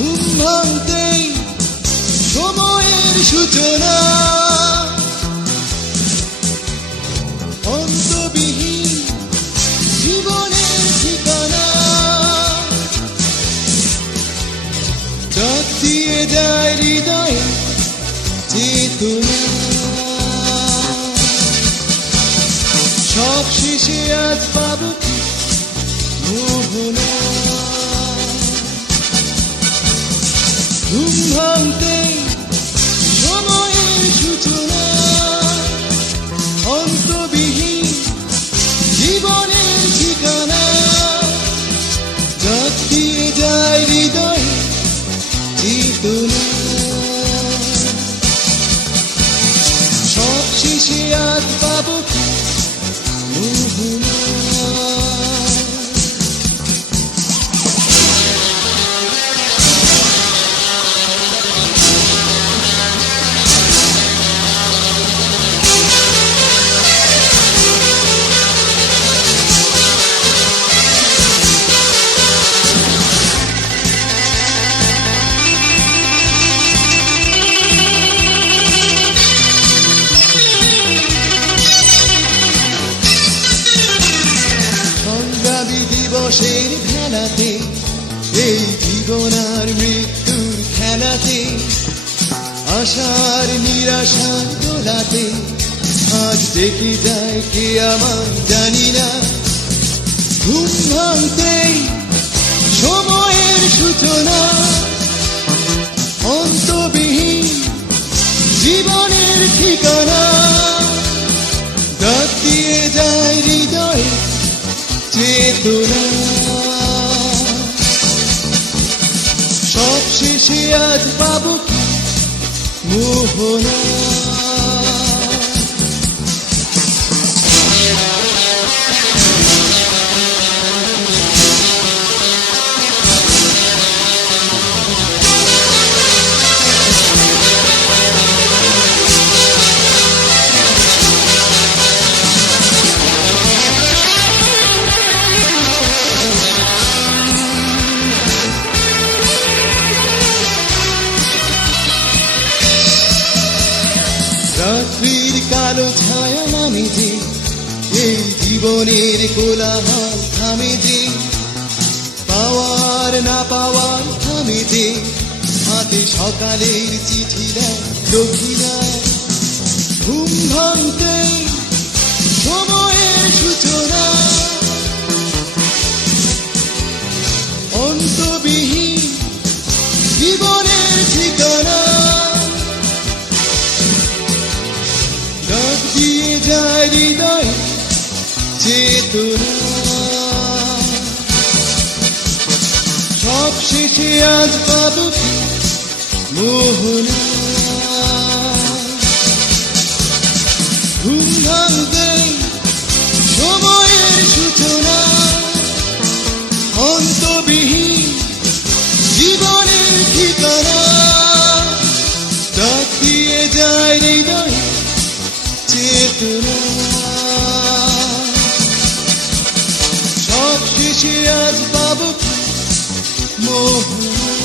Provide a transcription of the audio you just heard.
ঘুম ভাঙতেই সময়ের সূচনা, অন্তবিহীন জীবনের ঠিকানা, ডাক দিয়ে যায় হৃদয়ে চেতনা। সব শেষে আজ পাবো কি মোহনা, ঘুম ভাঙতেই সময়ের সূচনা, অন্তবিহীন জীবনের ঠিকানা, ডাক দিয়ে যায় হৃদয়ে চেতনা। সব শেষে আজ পাবো কি মোহনা। দিবসের খেলাতে, এই জীবন আর মৃত্যুর খেলাতে, আশার নিরাশার দোলাতে আজ ডেকে যায় কে আমার জানি না। ঘুম ভাঙতেই সময়ের সূচনা, অন্তবিহীন জীবনের ঠিকানা, ডাক দিয়ে যায় হৃদয়ে চেতনা। সব শেষে আজ পাবো কি মোহনা। রাত্রির কালো ছায়া নামে যে, এই জীবনের কোলাহল থামে যে, পাওয়ার না পাওয়ার থামে যে, হাতে সকালের চিঠিরা দক্ষিণা। ঘুম ভাঙতেই সময়ের সূচনা, অন্তবিহীন জীবনের ঠিকানা, ডাক দিয়ে যায় হৃদয়ে চেতনা। সব শেষে আজ পাবো কি মোহনা। ঘুম ভাঙতেই সময়ের সূচনা, অন্তবিহীন জীবনের ঠিকানা, ডাক দিয়ে যায় হৃদয়ে চেতনা। সব শেষে আজ পাবো কি মোহনা।